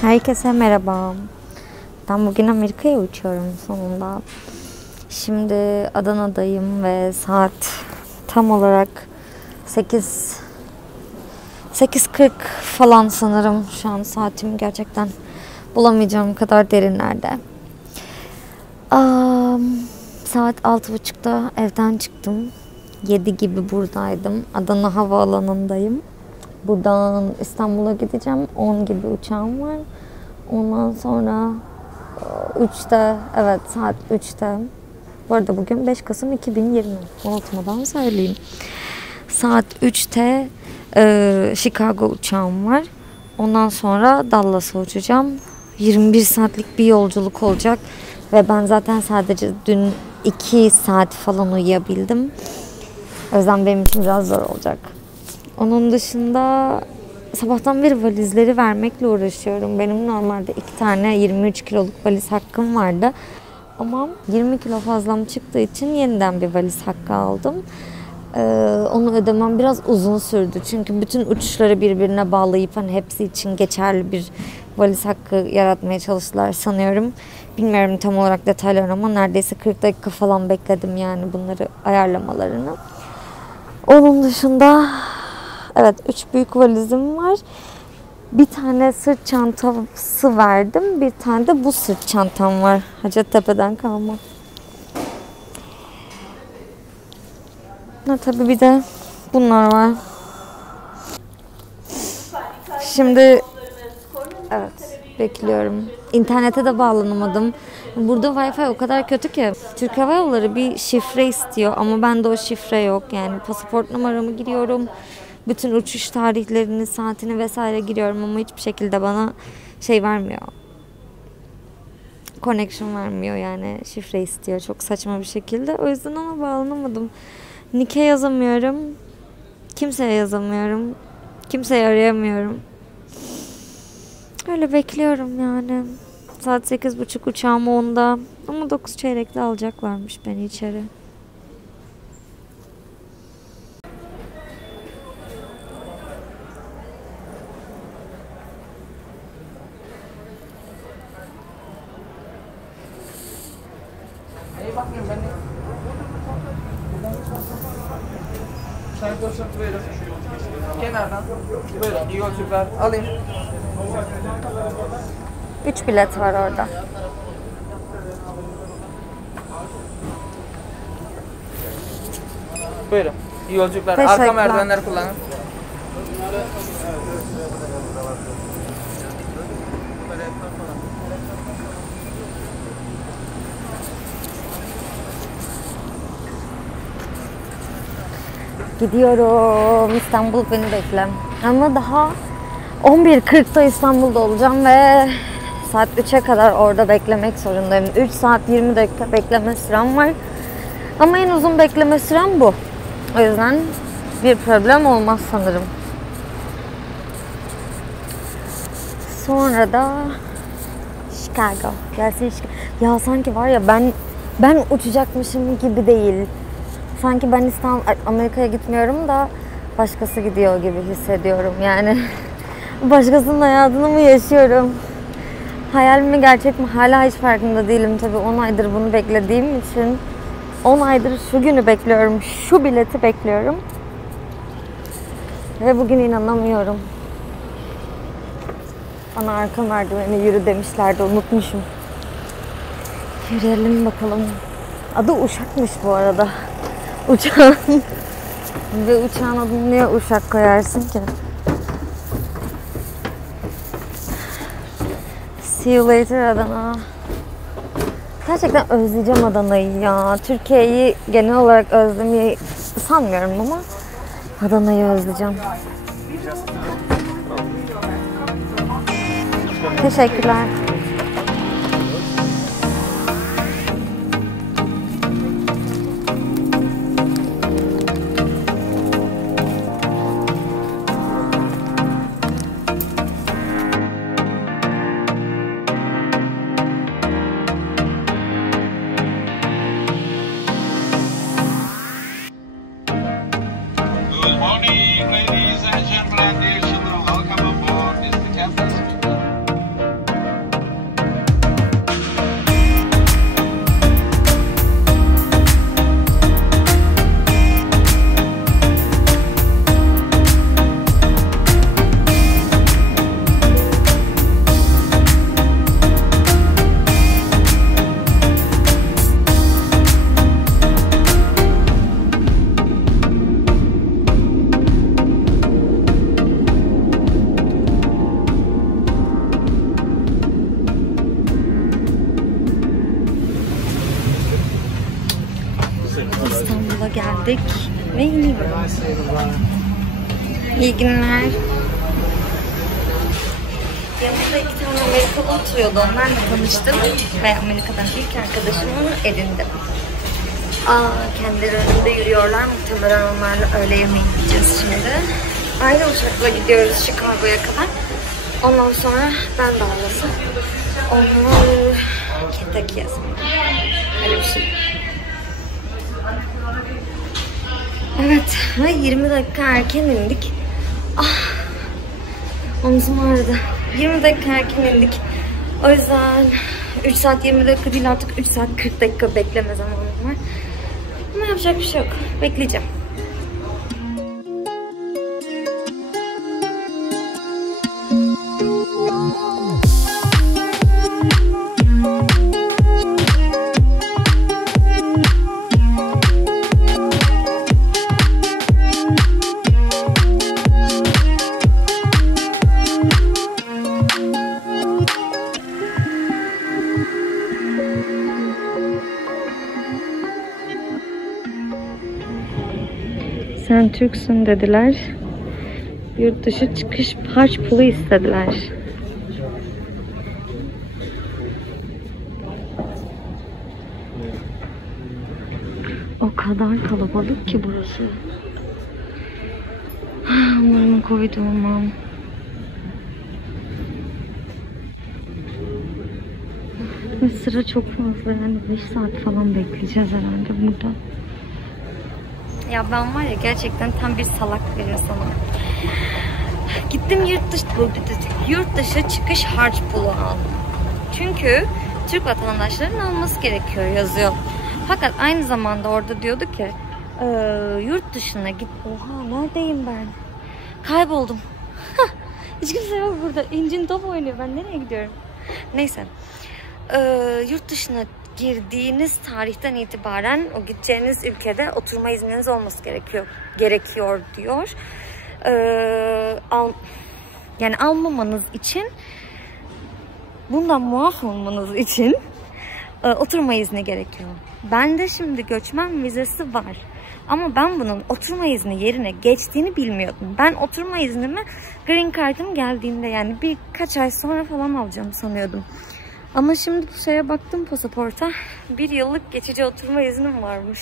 Herkese merhaba. Ben bugün Amerika'ya uçuyorum sonunda. Şimdi Adana'dayım ve saat tam olarak 8:40 falan sanırım. Şu an saatim gerçekten bulamayacağım kadar derinlerde. Saat 6:30'da evden çıktım. 7 gibi buradaydım. Adana Havaalanı'ndayım. Buradan İstanbul'a gideceğim. 10 gibi uçağım var. Ondan sonra 3'te, evet saat 3'te. Bu arada bugün 5 Kasım 2020. Unutmadan söyleyeyim. Saat 3'te Chicago uçağım var. Ondan sonra Dallas'a uçacağım. 21 saatlik bir yolculuk olacak. Ve ben zaten sadece dün 2 saat falan uyuyabildim. O yüzden benim için biraz zor olacak. Onun dışında sabahtan beri valizleri vermekle uğraşıyorum. Benim normalde 2 tane 23 kiloluk valiz hakkım vardı. Ama 20 kilo fazlam çıktığı için yeniden bir valiz hakkı aldım. Onu ödemem biraz uzun sürdü. Çünkü bütün uçuşları birbirine bağlayıp hani hepsi için geçerli bir valiz hakkı yaratmaya çalıştılar sanıyorum. Bilmiyorum tam olarak detaylarını ama neredeyse 40 dakika falan bekledim yani bunları ayarlamalarını. Onun dışında evet 3 büyük valizim var. Bir tane sırt çantası verdim. Bir tane de bu sırt çantam var. Hacettepe'den kalma. Tabii bir de bunlar var. Şimdi evet bekliyorum. İnternete de bağlanamadım. Burada Wi-Fi o kadar kötü ki. Türk Hava Yolları bir şifre istiyor ama bende o şifre yok. Yani pasaport numaramı giriyorum. Bütün uçuş tarihlerini, saatini vesaire giriyorum ama hiçbir şekilde bana şey vermiyor. Connection vermiyor yani şifre istiyor çok saçma bir şekilde. O yüzden ona bağlanamadım. Nick'e yazamıyorum. Kimseye yazamıyorum. Kimseyi arayamıyorum. Öyle bekliyorum yani. Saat 8:30 uçağım 10'da. Ama 9 çeyrekte alacaklarmış beni içeri. Sayın Dostum buyurun. Kenardan. Buyurun. İyi yolculuklar. Alayım. 3 bilet var orada. Buyurun. İyi yolculuklar. Teşekkürler. Arka merdivenleri kullanın. Gidiyorum. İstanbul beni bekle. Ama daha 11:40'da İstanbul'da olacağım ve saat 3'e kadar orada beklemek zorundayım. 3 saat 20 dakika bekleme sürem var. Ama en uzun bekleme sürem bu. O yüzden bir problem olmaz sanırım. Sonra da Chicago. Gelsin Chicago. Ya sanki var ya ben uçacakmışım gibi değil. Sanki ben Amerika'ya gitmiyorum da başkası gidiyor gibi hissediyorum yani. Başkasının hayatını mı yaşıyorum? Hayal mi gerçek mi? Hala hiç farkında değilim tabii 10 aydır bunu beklediğim için. 10 aydır şu günü bekliyorum, şu bileti bekliyorum. Ve bugün inanamıyorum. Bana arka merdiveni yürü demişlerdi, unutmuşum. Yürüyelim bakalım. Adı Uşak'mış bu arada. Uçağın. Ve uçağın adını niye Uşak koyarsın ki? See you later Adana. Gerçekten özleyeceğim Adana'yı ya. Türkiye'yi genel olarak özlemeyi sanmıyorum ama Adana'yı özleyeceğim. Teşekkürler. Good morning, ladies and gentlemen, dear children. Welcome on board. This is the captain speaking. İstanbul'a geldik ve iniyoruz. İyi günler. Yanımda 2 tane Amerikalı oturuyordu. Onlarla tanıştım ve Amerika'dan ilk arkadaşımın evinde. Kendileri önünde yürüyorlar. Muhtemelen onlarla öğle yemeği yiyeceğiz şimdi. Aynı uçakla gidiyoruz Chicago'ya kadar. Ondan sonra ben de alırsam onlar Kentucky'ye öyle bir şey. Evet, ve 20 dakika erken indik. Omzum ağrıdı. 20 dakika erken indik. O yüzden 3 saat 20 dakika değil, artık 3 saat 40 dakika bekleme zamanım var. Ama yapacak bir şey yok. Bekleyeceğim. Sen Türksün dediler. Yurt dışı çıkış harç pulu istediler. O kadar kalabalık ki burası. Umarım Covid olmam. Ve sıra çok fazla, yani 5 saat falan bekleyeceğiz herhalde burada. Ya ben var ya, gerçekten tam bir salak bir insanım. Gittim yurt dışı çıkış harç pulu aldım. Çünkü Türk vatandaşlarının alması gerekiyor yazıyor. Fakat aynı zamanda orada diyordu ki yurt dışına git. Oha, neredeyim ben? Kayboldum. Hiç kimse yok burada. İncin top oynuyor. Ben nereye gidiyorum? Neyse. Yurt dışına girdiğiniz tarihten itibaren o gideceğiniz ülkede oturma izniniz olması gerekiyor diyor. Yani almamanız için, bundan muaf olmanız için oturma izni gerekiyor. Bende şimdi göçmen vizesi var. Ama ben bunun oturma izni yerine geçtiğini bilmiyordum. Ben oturma iznimi green card'ım geldiğinde, yani birkaç ay sonra falan alacağım sanıyordum. Ama şimdi bu şeye baktım, pasaporta. 1 yıllık geçici oturma iznim varmış.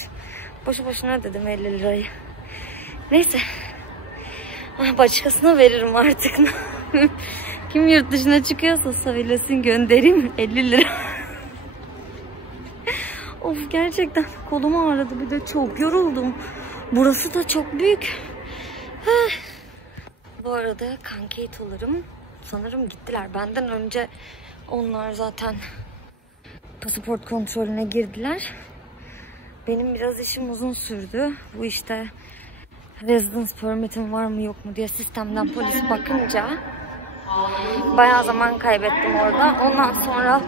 Boşu boşuna ödedim 50 lirayı. Neyse. Başkasına veririm artık. Kim yurt dışına çıkıyorsa söylesin, göndereyim 50 lira. Of, gerçekten kolum ağrıdı, bir de çok yoruldum. Burası da çok büyük. Bu arada kankeytolarım sanırım gittiler. Benden önce onlar zaten pasaport kontrolüne girdiler. Benim biraz işim uzun sürdü. Bu işte residence permit'im var mı yok mu diye sistemden polis bakınca bayağı zaman kaybettim orada. Ondan sonra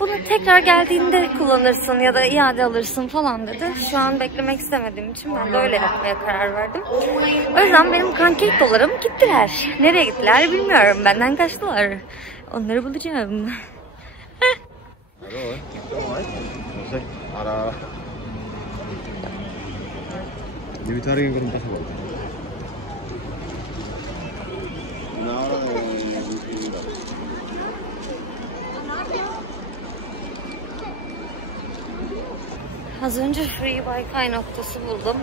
bunu tekrar geldiğinde kullanırsın ya da iade alırsın falan dedi. Şu an beklemek istemediğim için ben de öyle yapmaya karar verdim. O yüzden benim kankeytolarım gittiler. Nereye gittiler bilmiyorum. Benden kaçtılar. Onları bulacağım. rồi. Rồi, 알아. 유타르게 그럼 다시 먹자. Az önce Free Wi-Fi noktası buldum.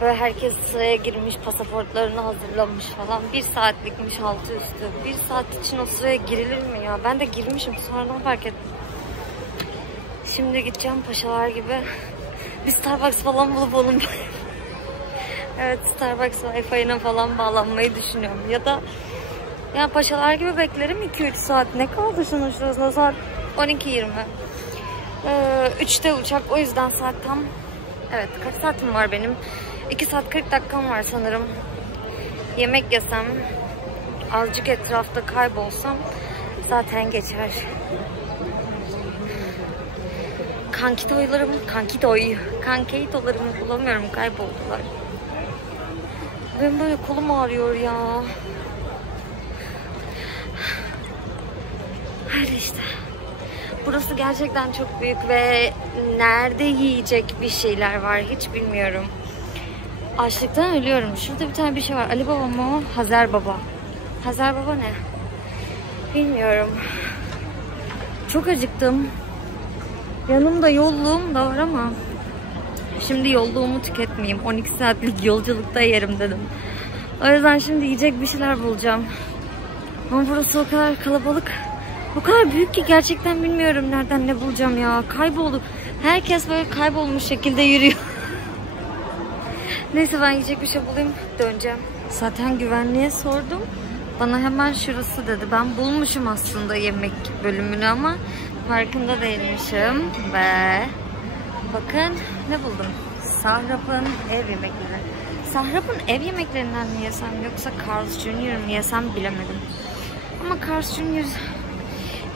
Böyle herkes sıraya girmiş, pasaportlarını hazırlamış falan. 1 saatlikmiş altı üstü. 1 saat için o sıraya girilir mi ya? Ben de girmişim, sonradan fark ettim. Şimdi gideceğim paşalar gibi. Bir Starbucks falan bulup onun evet, Starbucks Wi-Fi'ne falan bağlanmayı düşünüyorum. Ya da ya paşalar gibi beklerim 2-3 saat. Ne kaldı şunun şurasında? Saat 12:20. 3'te uçak, o yüzden saat tam... Evet, kaç saatim var benim? 2 saat 40 dakikam var sanırım. Yemek yesem, azıcık etrafta kaybolsam zaten geçer. Kankitolarımı bulamıyorum, kayboldular. Benim böyle kolum ağrıyor ya. Hadi işte. Burası gerçekten çok büyük ve nerede yiyecek bir şeyler var hiç bilmiyorum. Açlıktan ölüyorum. Şurada bir tane bir şey var. Ali Baba mı? Hazer Baba. Hazer Baba ne? Bilmiyorum. Çok acıktım. Yanımda yolluğum da var ama şimdi yolluğumu tüketmeyeyim. 12 saatlik yolculukta yerim dedim. O yüzden şimdi yiyecek bir şeyler bulacağım. Ama burası o kadar kalabalık. O kadar büyük ki gerçekten bilmiyorum nereden ne bulacağım ya. Kaybolduk. Herkes böyle kaybolmuş şekilde yürüyor. Neyse, ben yiyecek bir şey bulayım, döneceğim. Zaten güvenliğe sordum. Bana hemen şurası dedi. Ben bulmuşum aslında yemek bölümünü ama farkında değilmişim. Ve bakın ne buldum. Sahrap'ın ev yemekleri. Sahrap'ın ev yemeklerinden mi yesem yoksa Carl's Jr. mi yesem bilemedim. Ama Carl's Jr.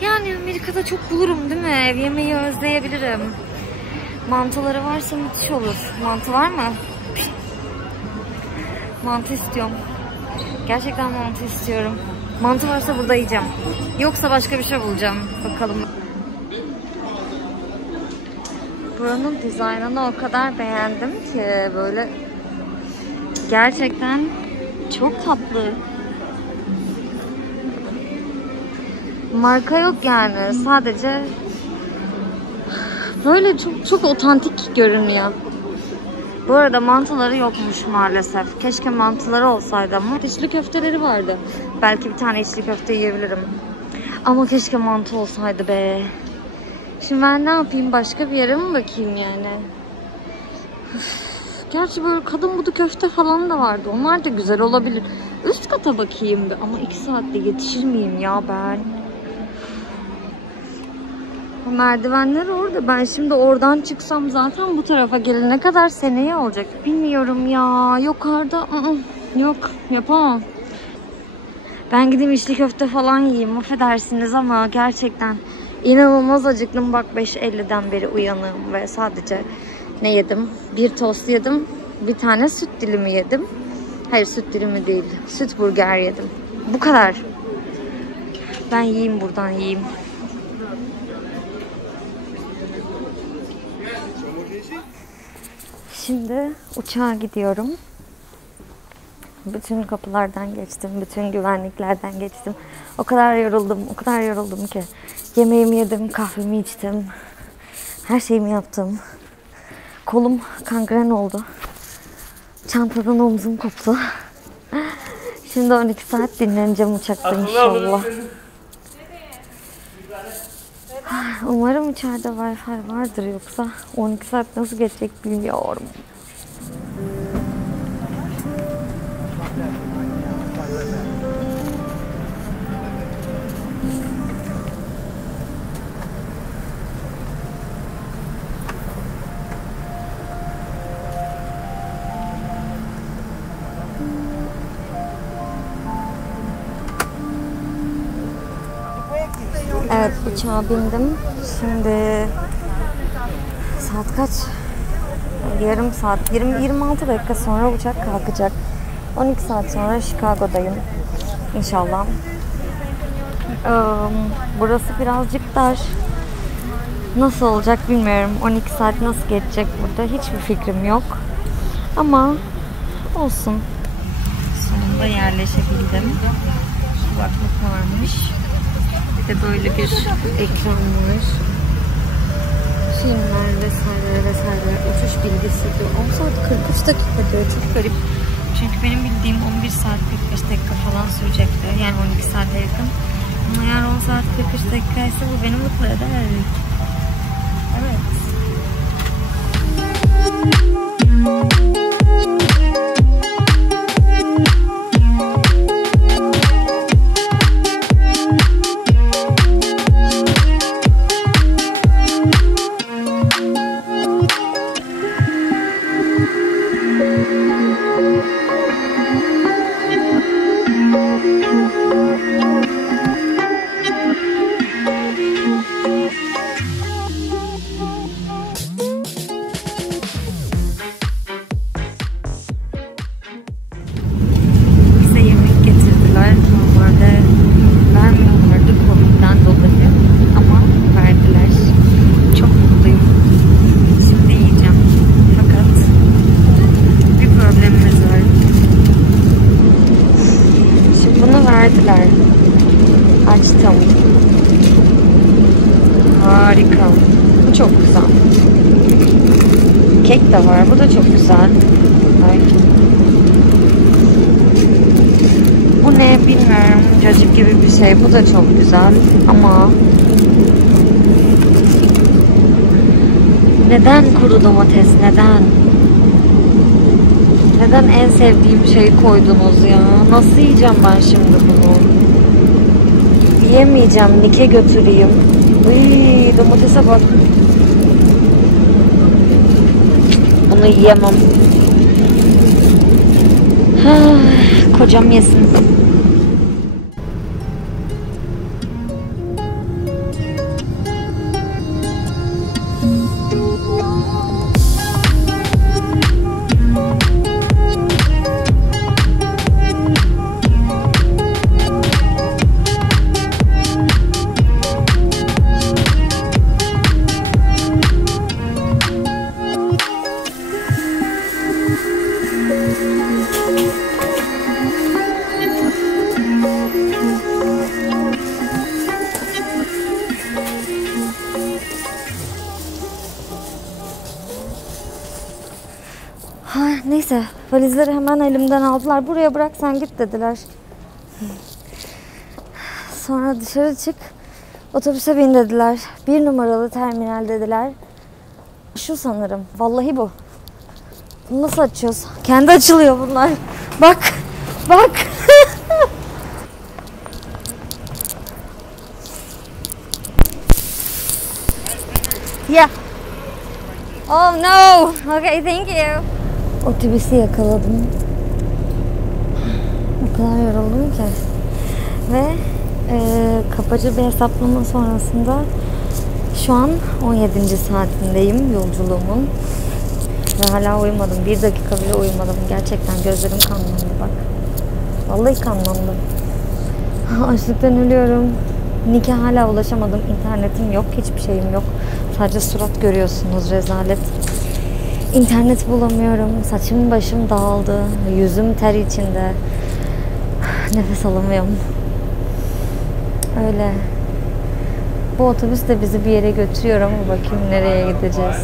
yani Amerika'da çok bulurum değil mi? Ev yemeği özleyebilirim. Mantıları varsa müthiş olur. Mantı var mı? Mantı istiyorum. Gerçekten mantı istiyorum. Mantı varsa burada yiyeceğim. Yoksa başka bir şey bulacağım. Bakalım. Buranın dizaynını o kadar beğendim ki böyle gerçekten çok tatlı. Marka yok yani. Sadece böyle çok otantik görünüyor. Bu arada mantıları yokmuş maalesef. Keşke mantıları olsaydı ama. İçli köfteleri vardı. Belki bir tane içli köfte yiyebilirim. Ama keşke mantı olsaydı be. Şimdi ben ne yapayım? Başka bir yere mi bakayım yani? Gerçi böyle kadın budu köfte falan da vardı. Onlar da güzel olabilir. Üst kata bakayım bir. Ama 2 saatte yetişir miyim ya ben? Merdivenler orada. Ben şimdi oradan çıksam zaten bu tarafa gelene kadar seneye olacak. Bilmiyorum ya. Yukarıda yok, yapamam. Ben gideyim içli köfte falan yiyeyim. Affedersiniz ama gerçekten inanılmaz acıktım. Bak 5:50'den beri uyanığım ve sadece ne yedim? Bir tost yedim. Bir tane süt dilimi yedim. Hayır, süt dilimi değil. Süt burger yedim. Bu kadar. Ben yiyeyim, buradan yiyeyim. Şimdi uçağa gidiyorum. Bütün kapılardan geçtim, bütün güvenliklerden geçtim. O kadar yoruldum ki. Yemeğimi yedim, kahvemi içtim. Her şeyimi yaptım. Kolum kangren oldu. Çantadan omzum koptu. Şimdi 12 saat dinleneceğim uçakta inşallah. Umarım içeride Wi-Fi vardır, yoksa 12 saat nasıl geçecek bilmiyorum. Evet, uçağa bindim. Şimdi saat kaç? Yarım saat, 26 dakika sonra uçak kalkacak. 12 saat sonra Chicago'dayım. İnşallah. Burası birazcık dar. Nasıl olacak bilmiyorum. 12 saat nasıl geçecek burada hiçbir fikrim yok. Ama olsun. Sonunda yerleşebildim. Kulaklık varmış. Bir de böyle bir ekran var. Filmler vesaire. Uçuş bilgisi diyor. 10 saat 43 dakika diyor. Çok garip. Çünkü benim bildiğim 11 saat 45 dakika falan sürecekti. Yani 12 saate yakın. Ama eğer 10 saat 45 dakika ise bu beni mutlu eder. Evet. Açtım. Harika. Bu çok güzel. Kek de var. Bu da çok güzel. Ay. Bu ne bilmiyorum. Cacık gibi bir şey. Bu da çok güzel. Ama neden kuru domates? Neden? Neden en sevdiğim şeyi koydunuz ya? Nasıl yiyeceğim ben şimdi bunu? Yiyemeyeceğim. Nike götüreyim. Uy, domatese bak. Bunu yiyemem. Kocam yesin. Neyse, valizleri hemen elimden aldılar. Buraya bırak sen git dediler. Sonra dışarı çık, otobüse bin dediler. 1 numaralı terminal dediler. Şu sanırım. Vallahi bu. Bunu nasıl açıyoruz? Kendi açılıyor bunlar. Bak. Bak. Yeah. Oh no. Okay, thank you. Otobüsü yakaladım. O kadar yoruldum ki. Ve kabaca bir hesaplama sonrasında şu an 17. saatindeyim yolculuğumun. Ve hala uyumadım. 1 dakika bile uyumadım. Gerçekten gözlerim kanlandı bak. Vallahi kanlandı. Açlıktan ölüyorum. Nike hala ulaşamadım. İnternetim yok. Hiçbir şeyim yok. Sadece surat görüyorsunuz. Rezalet. İnternet bulamıyorum. Saçım başım dağıldı. Yüzüm ter içinde. Nefes alamıyorum. Öyle. Bu otobüs de bizi bir yere götürüyor ama bakayım nereye gideceğiz.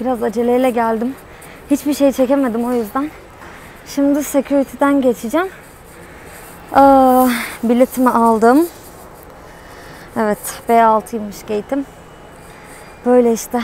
Biraz aceleyle geldim. Hiçbir şey çekemedim o yüzden. Şimdi security'den geçeceğim. Biletimi aldım. Evet, B6'ymış gate'im. Böyle işte.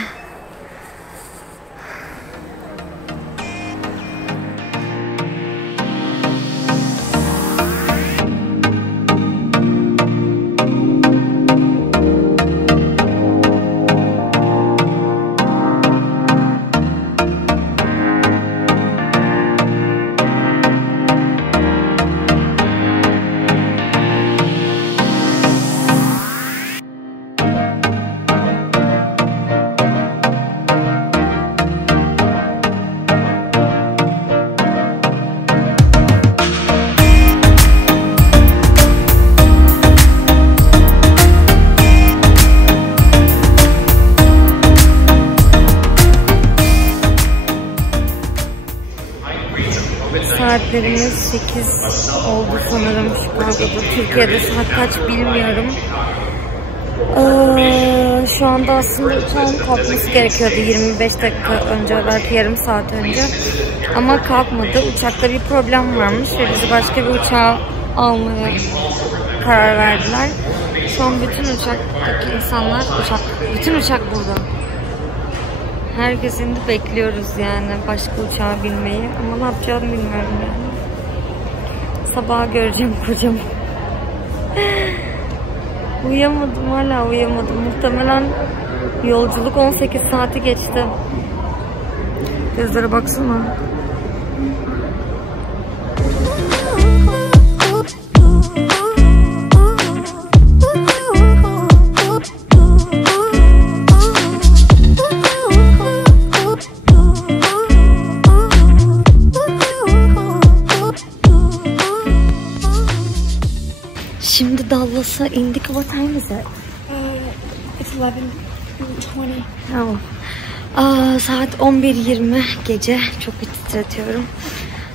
Saatlerimiz 8 oldu sanırım Chicago'da. Türkiye'de saat kaç bilmiyorum. Şu anda aslında uçağın kalkması gerekiyordu 25 dakika önce, belki yarım saat önce. Ama kalkmadı. Uçakta bir problem varmış ve bizi başka bir uçağa almaya karar verdiler. Şu an bütün uçaktaki insanlar, bütün uçak burada. Herkes indi, bekliyoruz yani başka uçağa binmeyi. Ama ne yapacağımı bilmiyorum yani. Sabaha göreceğim kocam. Uyuyamadım, hala uyuyamadım. Muhtemelen yolculuk 18 saati geçti. Gözlere baksana. Şimdi Dallas'a indik. What time is it? It's 11:20. Tamam. Saat 11:20 gece. Çok titretiyorum.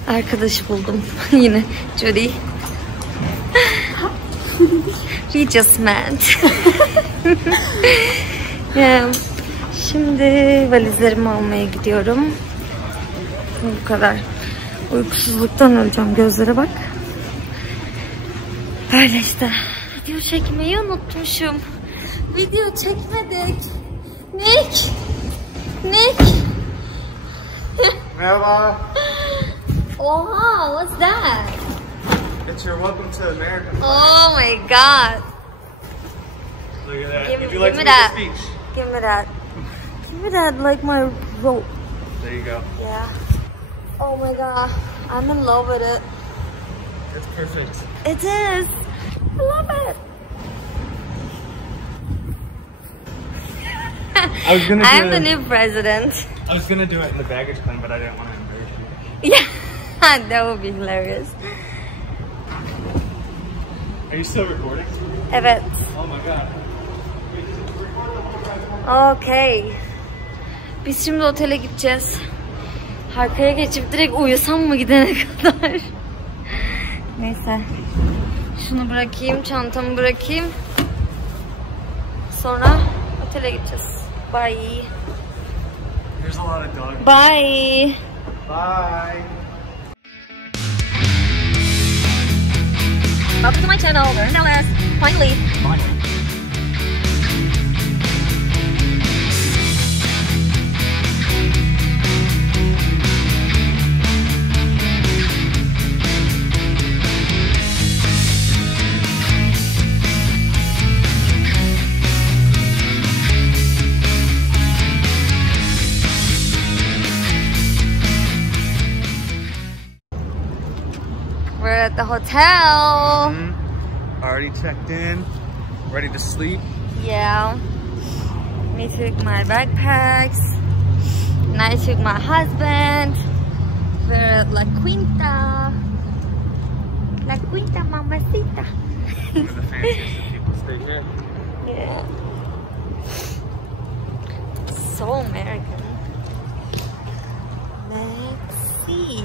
Arkadaş buldum. Yine Judy. We just met. Yeah. Şimdi valizlerimi almaya gidiyorum. Bu kadar. Uykusuzluktan öleceğim. Gözlere bak. Böyle işte. Video çekmeyi unutmuşum. Video çekmedik. Nick. Merhaba. Oha, what's that? It's your welcome to America. Oh my god. Look at that. Give Would you me like to make that. a speech? Give me that. Give me that, like my rope. There you go. Yeah. Oh my god. I'm in love with it. It's perfect. It is. I love it. I was gonna do I'm the it. new president. I was gonna do it in the baggage claim, but I didn't want to embarrass you. Yeah. That would be hilarious. Are you still recording? Evet. Oh my god. Okay. Biz şimdi otele gideceğiz. Arkaya geçip direkt uyusam mı gidene kadar? Neyse. Şunu bırakayım, çantamı bırakayım. Sonra otele gideceğiz. Bye. There's a lot of dogs. Bye. Bye. Welcome to my channel. We're in LS. Finally. We're at the hotel. Already checked in. Ready to sleep. Yeah. We took my backpacks. And I took my husband. We're at La Quinta. La Quinta Mamacita. We're the fanciest people stay here. Yeah. So American. Let's see.